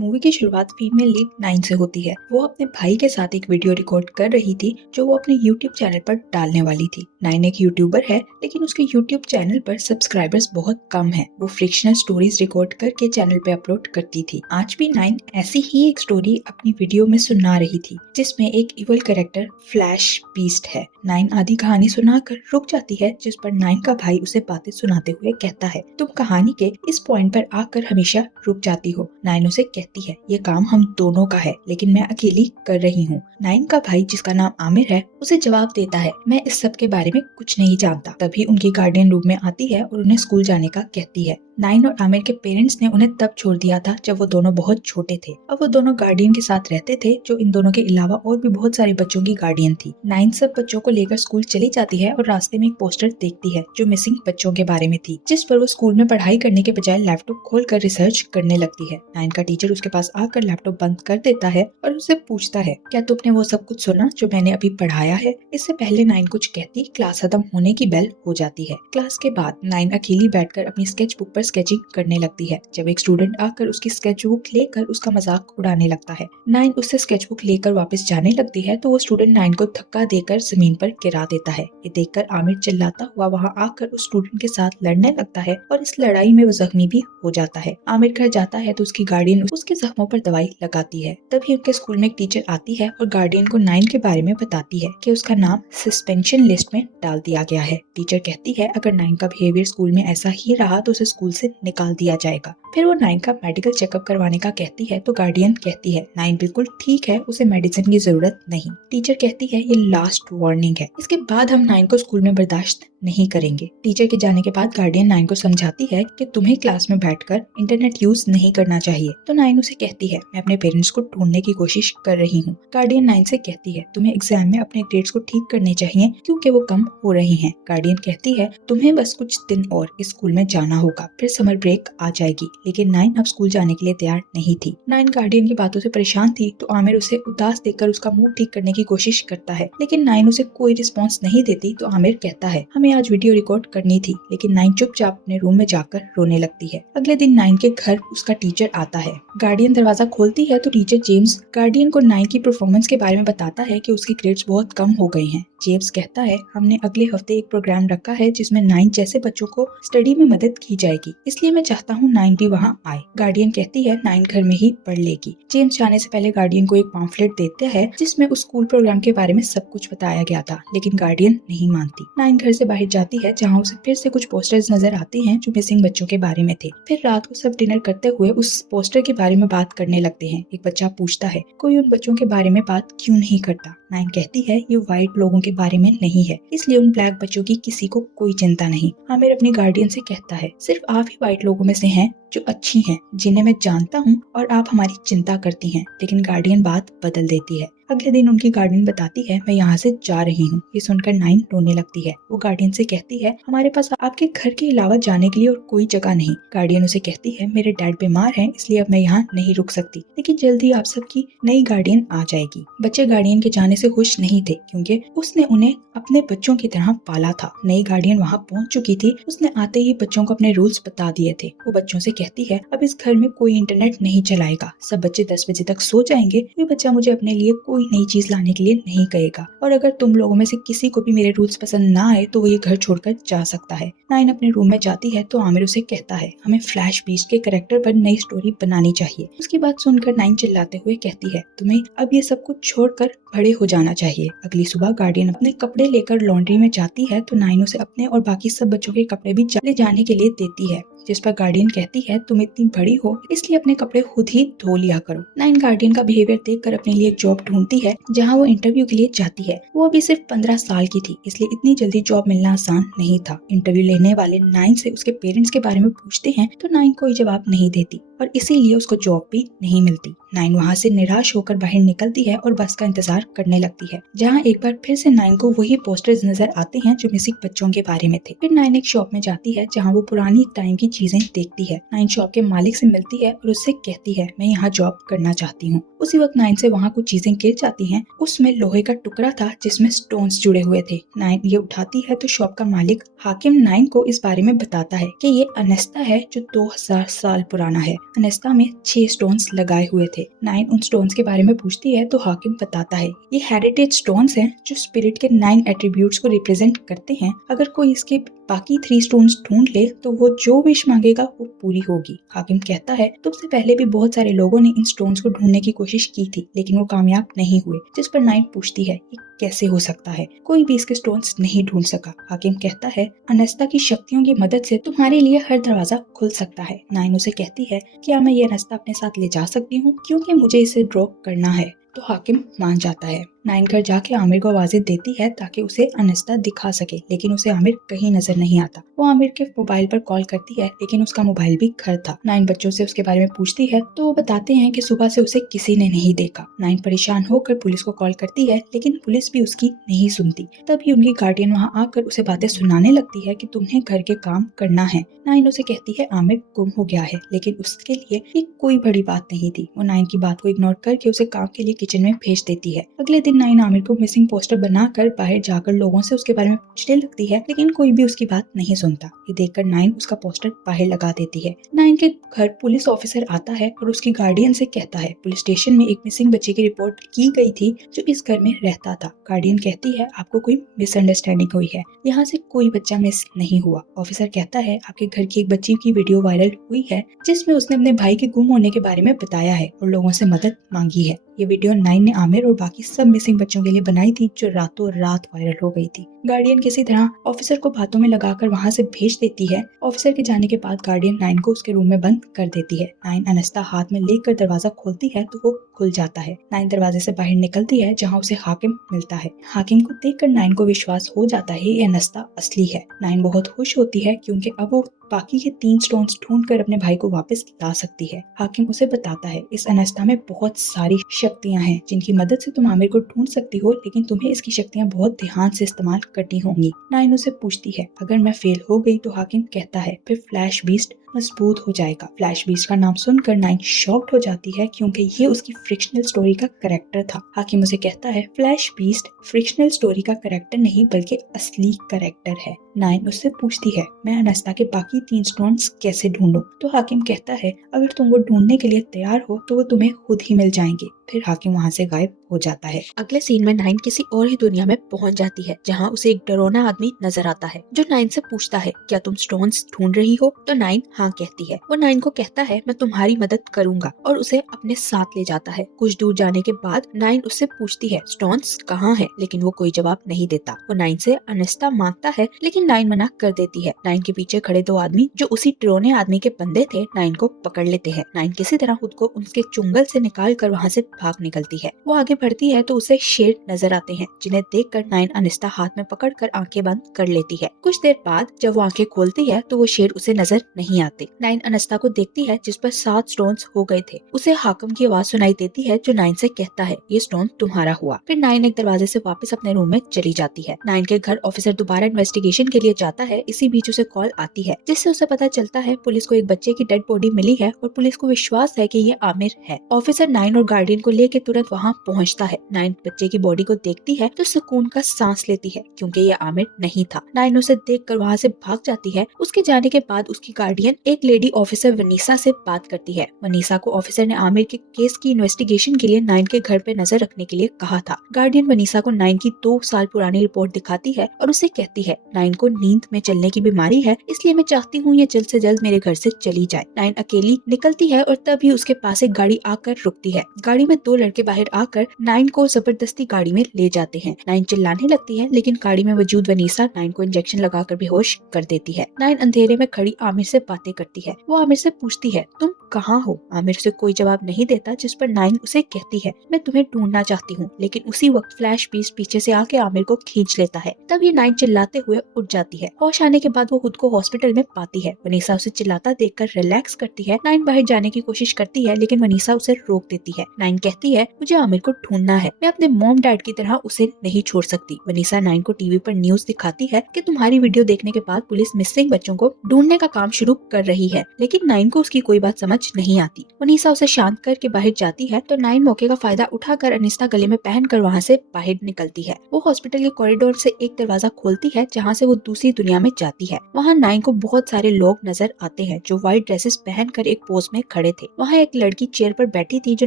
Movie की शुरुआत female lead 9 से होती है। वो अपने भाई के साथ एक वीडियो रिकॉर्ड कर रही थी जो वो अपने YouTube चैनल पर डालने वाली थी। 9 एक यूट्यूबर है, लेकिन उसके YouTube चैनल पर सब्सक्राइबर्स बहुत कम हैं। वो फ्रिक्शनल स्टोरीज रिकॉर्ड करके चैनल पे अपलोड करती थी। आज भी 9 ऐसी ही एक स्टोरी अपनी वीडियो में सुना रही थी, जिसमें एक इवल कैरेक्टर फ्लैश बीस्ट है। 9 आधी कहानी सुनाकर रुक जाती है, जिस पर 9 का भाई उसे बातें सुनाते हुए कहता है, तुम कहानी के इस पॉइंट पर आकर हमेशा रुक जाती हो। 9 उसे कहती है, ये काम हम दोनों का है, लेकिन मैं अकेली कर रही हूँ। 9 का भाई, जिसका नाम आमिर है, उसे जवाब देता है, मैं इस सब के बारे में कुछ नहीं जानता। तभी उनकी गार्डियन रूम में आती है और उन्हें स्कूल जाने का कहती है। 9 और आमिर के पेरेंट्स ने उन्हें तब छोड़ दिया था जब वो दोनों बहुत छोटे थे। अब वो दोनों गार्डियन के साथ रहते थे, जो इन दोनों के अलावा और भी बहुत सारे बच्चों की गार्डियन थी। 9 सब बच्चों को लेकर स्कूल चली जाती है और रास्ते में एक पोस्टर देखती है जो मिसिंग बच्चों के बारे में थी, जिस पर वो स्कूल में पढ़ाई करने के बजाय लैपटॉप खोलकर रिसर्च करने लगती है। 9 का टीचर उसके पास आकर लैपटॉप बंद कर देता है और उससे पूछता है, क्या तुमने वो सब कुछ सुना जो मैंने अभी पढ़ाया है? इससे पहले 9 कुछ कहती, क्लास खत्म होने की बेल हो जाती है। क्लास के बाद 9 अकेली बैठकर अपनी स्केच बुक पर स्केचिंग करने लगती है, जब एक स्टूडेंट आकर उसकी स्केच बुक लेकर उसका मजाक उड़ाने लगता है। 9 उससे स्केच बुक लेकर वापस जाने लगती है तो वो स्टूडेंट 9 को धक्का देकर जमीन पर गिरा देता है। ये देखकर आमिर चिल्लाता हुआ वहाँ आकर उस स्टूडेंट के साथ लड़ने लगता है और इस लड़ाई में वो जख्मी भी हो जाता है। आमिर घर जाता है तो उसकी गार्डियन उसके जख्मों पर दवाई लगाती है। तभी उनके स्कूल में एक टीचर आती है और गार्डियन को 9 के बारे में बताती है कि उसका नाम सस्पेंशन लिस्ट में डाल दिया गया है। टीचर कहती है, अगर 9 का बिहेवियर स्कूल में ऐसा ही रहा तो उसे स्कूल से निकाल दिया जाएगा। फिर वो 9 का मेडिकल चेकअप करवाने का कहती है तो गार्डियन कहती है, 9 बिल्कुल ठीक है, उसे मेडिसिन की जरूरत नहीं। टीचर कहती है, ये लास्ट वार्निंग है, इसके बाद हम 9 को स्कूल में बर्दाश्त नहीं करेंगे। टीचर के जाने के बाद गार्डियन 9 को समझाती है कि तुम्हें क्लास में बैठकर इंटरनेट यूज नहीं करना चाहिए। तो 9 उसे कहती है, मैं अपने पेरेंट्स को ढूंढने की कोशिश कर रही हूँ। गार्डियन 9 से कहती है, तुम्हें एग्जाम में अपने ग्रेड्स को ठीक करने चाहिए क्योंकि वो कम हो रही हैं। गार्डियन कहती है, तुम्हें बस कुछ दिन और इस स्कूल में जाना होगा, फिर समर ब्रेक आ जाएगी। लेकिन 9 अब स्कूल जाने के लिए तैयार नहीं थी। 9 गार्डियन की बातों से परेशान थी तो आमिर उसे उदास देखकर उसका मूड ठीक करने की कोशिश करता है, लेकिन 9 उसे कोई रिस्पॉन्स नहीं देती। तो आमिर कहता है, हमें आज वीडियो रिकॉर्ड करनी थी, लेकिन 9 चुपचाप अपने रूम में जाकर रोने लगती है। अगले दिन 9 के घर उसका टीचर आता है। गार्डियन दरवाजा खोलती है तो टीचर जेम्स गार्डियन को 9 की परफॉर्मेंस के बारे में बताता है कि उसके ग्रेड्स बहुत कम हो गए हैं। जेम्स कहता है, हमने अगले हफ्ते एक प्रोग्राम रखा है जिसमें 9 जैसे बच्चों को स्टडी में मदद की जाएगी, इसलिए मैं चाहता हूँ 9 भी वहाँ आए। गार्डियन कहती है, 9 घर में ही पढ़ लेगी। जेम्स जाने से पहले गार्डियन को एक पॉम्फलेट देते हैं जिसमें उस स्कूल प्रोग्राम के बारे में सब कुछ बताया गया था, लेकिन गार्डियन नहीं मानती। 9 घर से बाहर जाती है जहाँ उसे फिर से कुछ पोस्टर्स नजर आते हैं जो मिसिंग बच्चों के बारे में थे। फिर रात को सब डिनर करते हुए उस पोस्टर के बारे में बात करने लगते हैं। एक बच्चा पूछता है, कोई उन बच्चों के बारे में बात क्यों नहीं करता? 9 कहती है, ये व्हाइट लोगों के बारे में नहीं है, इसलिए उन ब्लैक बच्चों की किसी को कोई चिंता नहीं। आमिर अपनी गार्डियन से कहता है, सिर्फ आप ही व्हाइट लोगों में से हैं जो अच्छी हैं, जिन्हें मैं जानता हूँ, और आप हमारी चिंता करती हैं। लेकिन गार्डियन बात बदल देती है। अगले दिन उनकी गार्डियन बताती है, मैं यहाँ से जा रही हूँ। ये सुनकर 9 रोने लगती है। वो गार्डियन से कहती है, हमारे पास आपके घर के अलावा जाने के लिए और कोई जगह नहीं। गार्डियन उसे कहती है, मेरे डैड बीमार हैं, इसलिए अब मैं यहाँ नहीं रुक सकती, लेकिन जल्दी आप सबकी नई गार्डियन आ जाएगी। बच्चे गार्डियन के जाने से खुश नहीं थे क्योंकि उसने उन्हें अपने बच्चों की तरह पाला था। नई गार्डियन वहाँ पहुँच चुकी थी। उसने आते ही बच्चों को अपने रूल्स बता दिए थे। वो बच्चों से कहती है, अब इस घर में कोई इंटरनेट नहीं चलाएगा, सब बच्चे 10 बजे तक सो जाएंगे। कोई बच्चा मुझे अपने लिए कोई नई चीज लाने के लिए नहीं कहेगा, और अगर तुम लोगों में से किसी को भी मेरे रूल्स पसंद ना आए तो वो ये घर छोड़कर जा सकता है। 9 अपने रूम में जाती है तो आमिर उसे कहता है, हमें फ्लैश बीस्ट के कैरेक्टर पर नई स्टोरी बनानी चाहिए। उसकी बात सुनकर 9 चिल्लाते हुए कहती है, तुम्हें अब ये सब कुछ छोड़कर बड़े हो जाना चाहिए। अगली सुबह गार्डियन अपने कपड़े लेकर लॉन्ड्री में जाती है तो 9 उसे अपने और बाकी सब बच्चों के कपड़े भी ले जाने के लिए देती है, जिस पर गार्डियन कहती है, तुम इतनी बड़ी हो इसलिए अपने कपड़े खुद ही धो लिया करो। 9 गार्डियन का बिहेवियर देखकर अपने लिए एक जॉब ढूंढती है जहां वो इंटरव्यू के लिए जाती है। वो अभी सिर्फ 15 साल की थी, इसलिए इतनी जल्दी जॉब मिलना आसान नहीं था। इंटरव्यू लेने वाले 9 से उसके पेरेंट्स के बारे में पूछते हैं तो 9 कोई जवाब नहीं देती और इसीलिए उसको जॉब भी नहीं मिलती। 9 वहाँ से निराश होकर बाहर निकलती है और बस का इंतजार करने लगती है, जहाँ एक बार फिर से 9 को वही पोस्टर्स नजर आते हैं जो मिसिंग बच्चों के बारे में थे। फिर 9 एक शॉप में जाती है जहाँ वो पुरानी टाइम की चीजें देखती है। 9 शॉप के मालिक से मिलती है और उससे कहती है, मैं यहाँ जॉब करना चाहती हूँ। उसी वक्त 9 से वहाँ कुछ चीजें गिर जाती हैं। उसमें लोहे का टुकड़ा था जिसमें स्टोन्स जुड़े हुए थे। 9 ये उठाती है तो शॉप का मालिक हाकिम 9 को इस बारे में बताता है कि ये अनेस्ता है जो 2000 साल पुराना है अनस्ता में 6 स्टोन्स लगाए हुए थे। नाइन उन स्टोन्स के बारे में पूछती है तो हाकिम बताता है ये हेरिटेज स्टोन्स हैं जो स्पिरिट के 9 एट्रीब्यूट्स को रिप्रेजेंट करते हैं। अगर कोई इसके बाकी 3 स्टोन्स ढूंढ ले तो वो जो विश मांगेगा वो पूरी होगी। हाकिम कहता है तुमसे पहले भी बहुत सारे लोगों ने इन स्टोन्स को ढूंढने की कोशिश की थी लेकिन वो कामयाब नहीं हुए। जिस पर नाइन पूछती है ये कैसे हो सकता है, कोई भी इसके स्टोन्स नहीं ढूंढ सका। हाकिम कहता है अनस्ता की शक्तियों की मदद से तुम्हारे लिए हर दरवाजा खुल सकता है। नाइन उसे कहती है क्या मैं ये अनस्ता अपने साथ ले जा सकती हूँ क्योंकि मुझे इसे ड्रॉप करना है। तो हाकिम मान जाता है। नाइन घर जाके आमिर को आवाजें देती है ताकि उसे अनस्ता दिखा सके लेकिन उसे आमिर कहीं नजर नहीं आता। वो आमिर के मोबाइल पर कॉल करती है लेकिन उसका मोबाइल भी घर था। नाइन बच्चों से उसके बारे में पूछती है तो वो बताते हैं कि सुबह से उसे किसी ने नहीं देखा। नाइन परेशान होकर पुलिस को कॉल करती है लेकिन पुलिस भी उसकी नहीं सुनती। तभी उनकी गार्डियन वहाँ आकर उसे बातें सुनाने लगती है कि तुम्हें घर के काम करना है। नाइन उसे कहती है आमिर गुम हो गया है लेकिन उसके लिए ये कोई बड़ी बात नहीं थी। वो नाइन की बात को इग्नोर करके उसे काम के लिए किचन में भेज देती है। अगले दिन नाइन आमिर को मिसिंग पोस्टर बनाकर बाहर जाकर लोगों से उसके बारे में पूछने लगती है लेकिन कोई भी उसकी बात नहीं सुनता। ये देखकर नाइन उसका पोस्टर बाहर लगा देती है। नाइन के घर पुलिस ऑफिसर आता है और उसकी गार्डियन से कहता है पुलिस स्टेशन में एक मिसिंग बच्चे की रिपोर्ट की गई थी जो इस घर में रहता था। गार्डियन कहती है आपको कोई मिसअंडरस्टैंडिंग हुई है, यहाँ से कोई बच्चा मिस नहीं हुआ। ऑफिसर कहता है आपके घर की एक बच्ची की वीडियो वायरल हुई है जिसमें उसने अपने भाई के गुम होने के बारे में बताया है और लोगों से मदद मांगी है। ये वीडियो नाइन ने आमिर और बाकी सब मिसिंग बच्चों के लिए बनाई थी जो रातों रात वायरल हो गई थी। गार्डियन किसी तरह ऑफिसर को बातों में लगाकर वहाँ से भेज देती है। ऑफिसर के जाने के बाद गार्डियन नाइन को उसके रूम में बंद कर देती है। नाइन अनस्ता हाथ में लेकर दरवाजा खोलती है तो वो खुल जाता है। नाइन दरवाजे से बाहर निकलती है जहाँ उसे हाकिम मिलता है। हाकिम को देखकर नाइन को विश्वास हो जाता है ये अनस्ता असली है। नाइन बहुत खुश होती है क्योंकि अब वो बाकी के 3 स्टोन्स ढूंढकर अपने भाई को वापस ला सकती है। हाकिम उसे बताता है इस अनस्ता में बहुत सारी शक्तियां हैं जिनकी मदद से तुम आमिर को ढूंढ सकती हो लेकिन तुम्हें इसकी शक्तियां बहुत ध्यान से इस्तेमाल करनी होंगी। नाइन उसे पूछती है अगर मैं फेल हो गई तो हाकिम कहता है फिर फ्लैश बीस्ट मजबूत हो जाएगा। फ्लैश बीस्ट का नाम सुनकर नाइन शॉक्ड हो जाती है क्योंकि ये उसकी फ्रिक्शनल स्टोरी का कैरेक्टर था। हाकिम उसे कहता है फ्लैश बीस्ट फ्रिक्शनल स्टोरी का कैरेक्टर नहीं बल्कि असली कैरेक्टर है। नाइन उससे पूछती है मैं अनस्ता के बाकी 3 स्टोन्स कैसे ढूंढूं? तो हाकिम कहता है अगर तुम वो ढूंढने के लिए तैयार हो तो वो तुम्हें खुद ही मिल जाएंगे। फिर हाकिम वहाँ से गायब हो जाता है। अगले सीन में नाइन किसी और ही दुनिया में पहुंच जाती है जहां उसे एक डरोना आदमी नजर आता है जो नाइन से पूछता है क्या तुम स्टोन्स ढूंढ रही हो? तो नाइन हाँ कहती है। वो नाइन को कहता है मैं तुम्हारी मदद करूंगा और उसे अपने साथ ले जाता है। कुछ दूर जाने के बाद नाइन उससे पूछती है स्टोन्स कहाँ है, लेकिन वो कोई जवाब नहीं देता। वो नाइन से अनस्ता मांगता है लेकिन नाइन मना कर देती है। नाइन के पीछे खड़े 2 आदमी जो उसी डरोने आदमी के बंदे थे नाइन को पकड़ लेते हैं। नाइन किसी तरह खुद को उनके चुंगल से निकाल कर वहाँ से भाग निकलती है। वो आगे बढ़ती है तो उसे शेर नजर आते हैं जिन्हें देखकर नाइन अनस्ता हाथ में पकड़कर आंखें बंद कर लेती है। कुछ देर बाद जब वो आंखें खोलती है तो वो शेर उसे नजर नहीं आते। नाइन अनस्ता को देखती है जिस पर 7 स्टोन्स हो गए थे। उसे हाकिम की आवाज सुनाई देती है जो नाइन से कहता है ये स्टोन तुम्हारा हुआ। फिर नाइन एक दरवाजे से वापस अपने रूम में चली जाती है। नाइन के घर ऑफिसर दोबारा इन्वेस्टिगेशन के लिए जाता है। इसी बीच उसे कॉल आती है जिससे उसे पता चलता है पुलिस को एक बच्चे की डेड बॉडी मिली है और पुलिस को विश्वास है कि ये आमिर है। ऑफिसर नाइन और गार्डियन को लेकर तुरंत वहाँ पहुँचता है। नाइन बच्चे की बॉडी को देखती है तो सुकून का सांस लेती है क्योंकि ये आमिर नहीं था। नाइन उसे देखकर वहाँ से भाग जाती है। उसके जाने के बाद उसकी गार्डियन एक लेडी ऑफिसर वनीसा से बात करती है। वनीसा को ऑफिसर ने आमिर के केस की इन्वेस्टिगेशन के लिए नाइन के घर पे नजर रखने के लिए कहा था। गार्डियन वनीसा को नाइन की 2 साल पुरानी रिपोर्ट दिखाती है और उसे कहती है नाइन को नींद में चलने की बीमारी है, इसलिए मैं चाहती हूँ ये जल्द से जल्द मेरे घर से चली जाए। नाइन अकेली निकलती है और तभी उसके पास एक गाड़ी आकर रुकती है। गाड़ी में 2 लड़के बाहर आकर नाइन को जबरदस्ती गाड़ी में ले जाते हैं। नाइन चिल्लाने लगती है लेकिन गाड़ी में मौजूद वनीसा नाइन को इंजेक्शन लगाकर बेहोश कर देती है। नाइन अंधेरे में खड़ी आमिर से बातें करती है। वो आमिर से पूछती है तुम कहाँ हो? आमिर उसे कोई जवाब नहीं देता जिस पर नाइन उसे कहती है मैं तुम्हें ढूंढना चाहती हूँ। लेकिन उसी वक्त फ्लैश बीस्ट पीछे से आके आमिर को खींच लेता है। तब ये नाइन चिल्लाते हुए उठ जाती है। होश आने के बाद वो खुद को हॉस्पिटल में पाती है। वनीसा उसे चिल्लाता देखकर रिलैक्स करती है। नाइन बाहर जाने की कोशिश करती है लेकिन वनीसा उसे रोक देती है। नाइन कहती है मुझे आमिर को ढूंढना है, मैं अपने मॉम डैड की तरह उसे नहीं छोड़ सकती। वनीसा 9 को टीवी पर न्यूज दिखाती है कि तुम्हारी वीडियो देखने के बाद पुलिस मिसिंग बच्चों को ढूंढने का काम शुरू कर रही है, लेकिन 9 को उसकी कोई बात समझ नहीं आती। वनीसा उसे शांत करके बाहर जाती है तो 9 मौके का फायदा उठाकर अनिस्ता गले में पहनकर वहाँ से बाहर निकलती है। वो हॉस्पिटल के कॉरिडोर से एक दरवाजा खोलती है जहाँ से वो दूसरी दुनिया में जाती है। वहाँ 9 को बहुत सारे लोग नजर आते हैं जो व्हाइट ड्रेसेस पहनकर एक पोज में खड़े थे। वहाँ एक लड़की चेयर पर बैठी थी जो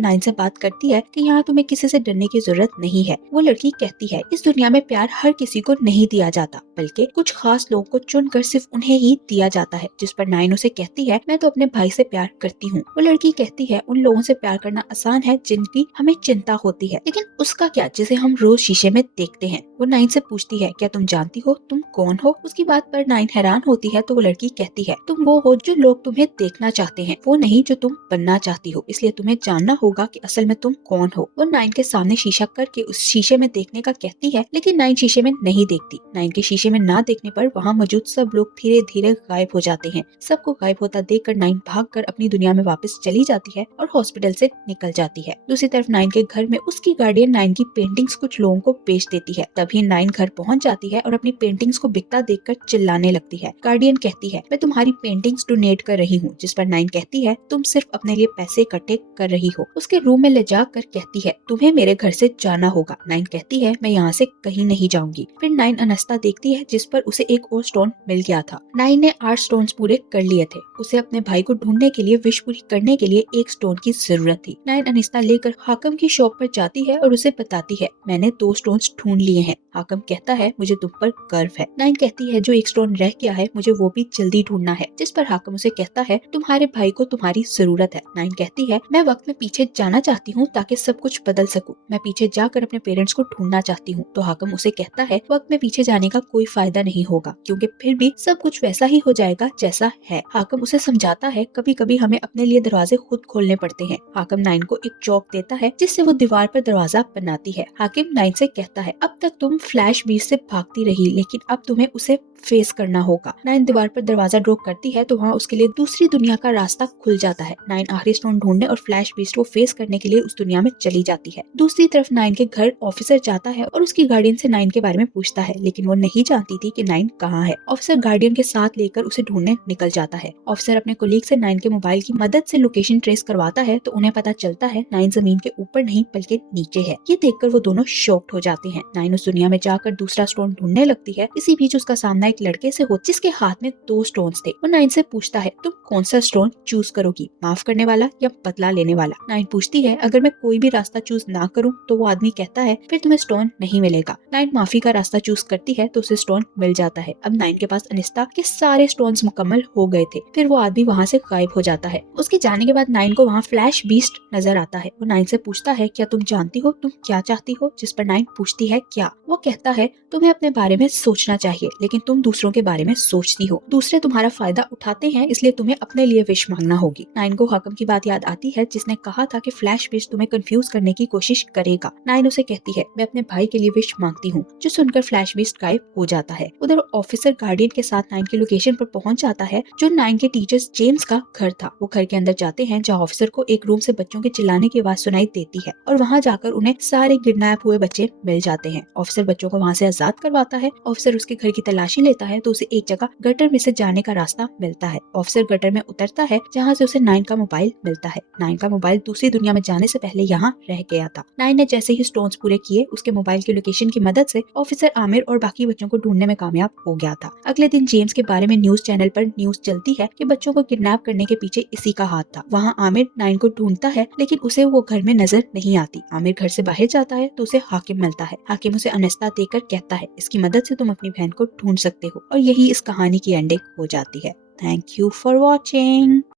9 से बात करती है कि यहाँ तुम्हें किसी से डरने की जरूरत नहीं है। वो लड़की कहती है इस दुनिया में प्यार हर किसी को नहीं दिया जाता, बल्कि कुछ खास लोगों को चुनकर सिर्फ उन्हें ही दिया जाता है। जिस पर 9 उसे कहती है मैं तो अपने भाई से प्यार करती हूँ। वो लड़की कहती है उन लोगों से प्यार करना आसान है जिनकी हमें चिंता होती है, लेकिन उसका क्या जिसे हम रोज शीशे में देखते हैं। वो 9 से पूछती है क्या तुम जानती हो तुम कौन हो। उसकी बात पर 9 हैरान होती है तो वो लड़की कहती है तुम वो हो जो लोग तुम्हें देखना चाहते हैं, वो नहीं जो तुम बनना चाहती हो, इसलिए तुम्हें जानना होगा कि असल में तुम कौन हो। वो 9 के सामने शीशा करके उस शीशे में देखने का कहती है, लेकिन 9 शीशे में नहीं देखती। 9 के शीशे में ना देखने पर वहाँ मौजूद सब लोग धीरे धीरे गायब हो जाते हैं। सबको गायब होता देखकर 9 भागकर अपनी दुनिया में वापस चली जाती है और हॉस्पिटल से निकल जाती है। दूसरी तरफ 9 के घर में उसकी गार्डियन 9 की पेंटिंग्स कुछ लोगों को बेच देती है। तभी 9 घर पहुँच जाती है और अपनी पेंटिंग्स को बिकता देखकर चिल्लाने लगती है। गार्डियन कहती है मैं तुम्हारी पेंटिंग्स डोनेट कर रही हूँ, जिस पर 9 कहती है तुम सिर्फ अपने लिए पैसे इकट्ठे कर रही हो। उसके रूम में ले जाकर कहती है तुम्हें मेरे घर से जाना होगा। 9 कहती है मैं यहाँ से कहीं नहीं जाऊंगी। फिर 9 अनस्ता देखती है जिस पर उसे एक और स्टोन मिल गया था। 9 ने 8 स्टोन्स पूरे कर लिए थे। उसे अपने भाई को ढूंढने के लिए विश पूरी करने के लिए एक स्टोन की जरूरत थी। 9 अनिस्ता लेकर हाकम की शॉप पर जाती है और उसे बताती है मैंने 2 स्टोन्स ढूंढ लिए हैं। हाकम कहता है मुझे तुम पर गर्व है। 9 कहती है जो एक स्टोन रह गया है मुझे वो भी जल्दी ढूंढना है, जिस पर हाकम उसे कहता है तुम्हारे भाई को तुम्हारी जरूरत है। 9 कहती है मैं वक्त में पीछे जाना चाहती हूँ ताकि सब कुछ बदल सकूं। मैं पीछे जाकर अपने पेरेंट्स को ढूंढना चाहती हूँ। तो हाकम उसे कहता है वक्त में पीछे जाने का कोई फायदा नहीं होगा, क्योंकि फिर भी सब कुछ वैसा ही हो जाएगा जैसा है। हाकम उसे समझाता है कभी कभी हमें अपने लिए दरवाजे खुद खोलने पड़ते हैं। हाकम 9 को एक चौक देता है जिससे वो दीवार पर दरवाजा बनाती है। हाकिम 9 से कहता है अब तक तुम फ्लैश बीच से भागती रही, लेकिन अब तुम्हें उसे फेस करना होगा। 9 दीवार पर दरवाजा ड्रॉ करती है तो वहाँ उसके लिए दूसरी दुनिया का रास्ता खुल जाता है। 9 आखिरी स्टोन ढूंढने और फ्लैश बीस्ट को फेस करने के लिए उस दुनिया में चली जाती है। दूसरी तरफ 9 के घर ऑफिसर जाता है और उसकी गार्डियन से 9 के बारे में पूछता है, लेकिन वो नहीं जानती थी कि 9 कहाँ है। ऑफिसर गार्डियन के साथ लेकर उसे ढूंढने निकल जाता है। ऑफिसर अपने कोलीग से 9 के मोबाइल की मदद से लोकेशन ट्रेस करवाता है तो उन्हें पता चलता है 9 जमीन के ऊपर नहीं बल्कि नीचे है। ये देखकर वो दोनों शॉक्ड हो जाते हैं। 9 उस दुनिया में जाकर दूसरा स्टोन ढूंढने लगती है। इसी बीच उसका सामना एक लड़के से हो जिसके हाथ में 2 स्टोन्स थे। वो 9 से पूछता है तुम कौन सा स्टोन चूज करोगी, माफ करने वाला या बदला लेने वाला। 9 पूछती है अगर मैं कोई भी रास्ता चूज ना करूं तो वो आदमी कहता है फिर तुम्हें स्टोन नहीं मिलेगा। 9 माफी का रास्ता चूज करती है तो उसे स्टोन मिल जाता है। अब 9 के पास अनिस्ता के सारे स्टोन्स मुकम्मल हो गए थे। फिर वो आदमी वहाँ से गायब हो जाता है। उसके जाने के बाद 9 को वहाँ फ्लैश बीस्ट नजर आता है। वो 9 से पूछता है क्या तुम जानती हो तुम क्या चाहती हो, जिस पर 9 पूछती है क्या। वो कहता है तुम्हें अपने बारे में सोचना चाहिए, लेकिन तुम दूसरों के बारे में सोचती हो। दूसरे तुम्हारा फायदा उठाते हैं, इसलिए तुम्हें अपने लिए विश मांगना होगी। 9 को हाकिम की बात याद आती है जिसने कहा था कि फ्लैश बीस्ट तुम्हें कंफ्यूज करने की कोशिश करेगा। 9 उसे कहती है मैं अपने भाई के लिए विश मांगती हूँ, जो सुनकर फ्लैश बीस्ट गायब हो जाता है। उधर ऑफिसर गार्डियन के साथ 9 की लोकेशन पर पहुंच जाता है जो 9 के टीचर्स जेम्स का घर था। वो घर के अंदर जाते हैं जहाँ ऑफिसर को एक रूम से बच्चों के चिल्लाने की आवाज सुनाई देती है और वहाँ जाकर उन्हें सारे किडनैप हुए बच्चे मिल जाते हैं। ऑफिसर बच्चों को वहाँ से आजाद करवाता है। ऑफिसर उसके घर की तलाशी लेता है तो उसे एक जगह गटर में से जाने का रास्ता मिलता है। ऑफिसर गटर में उतरता है जहाँ से उसे 9 का मोबाइल मिलता है। 9 का मोबाइल दूसरी दुनिया में जाने से पहले यहाँ रह गया था। 9 ने जैसे ही स्टोन्स पूरे किए उसके मोबाइल की लोकेशन की मदद से ऑफिसर आमिर और बाकी बच्चों को ढूंढने में कामयाब हो गया था। अगले दिन जेम्स के बारे में न्यूज चैनल पर न्यूज चलती है कि बच्चों को किडनैप करने के पीछे इसी का हाथ था। वहाँ आमिर 9 को ढूंढता है लेकिन उसे वो घर में नजर नहीं आती। आमिर घर से बाहर जाता है तो उसे हाकिम मिलता है। हाकिम उसे अनस्ता देकर कहता है इसकी मदद से तुम अपनी बहन को ढूंढ सकते हो, और यही इस कहानी की एंडिंग हो जाती है। Thank you for watching.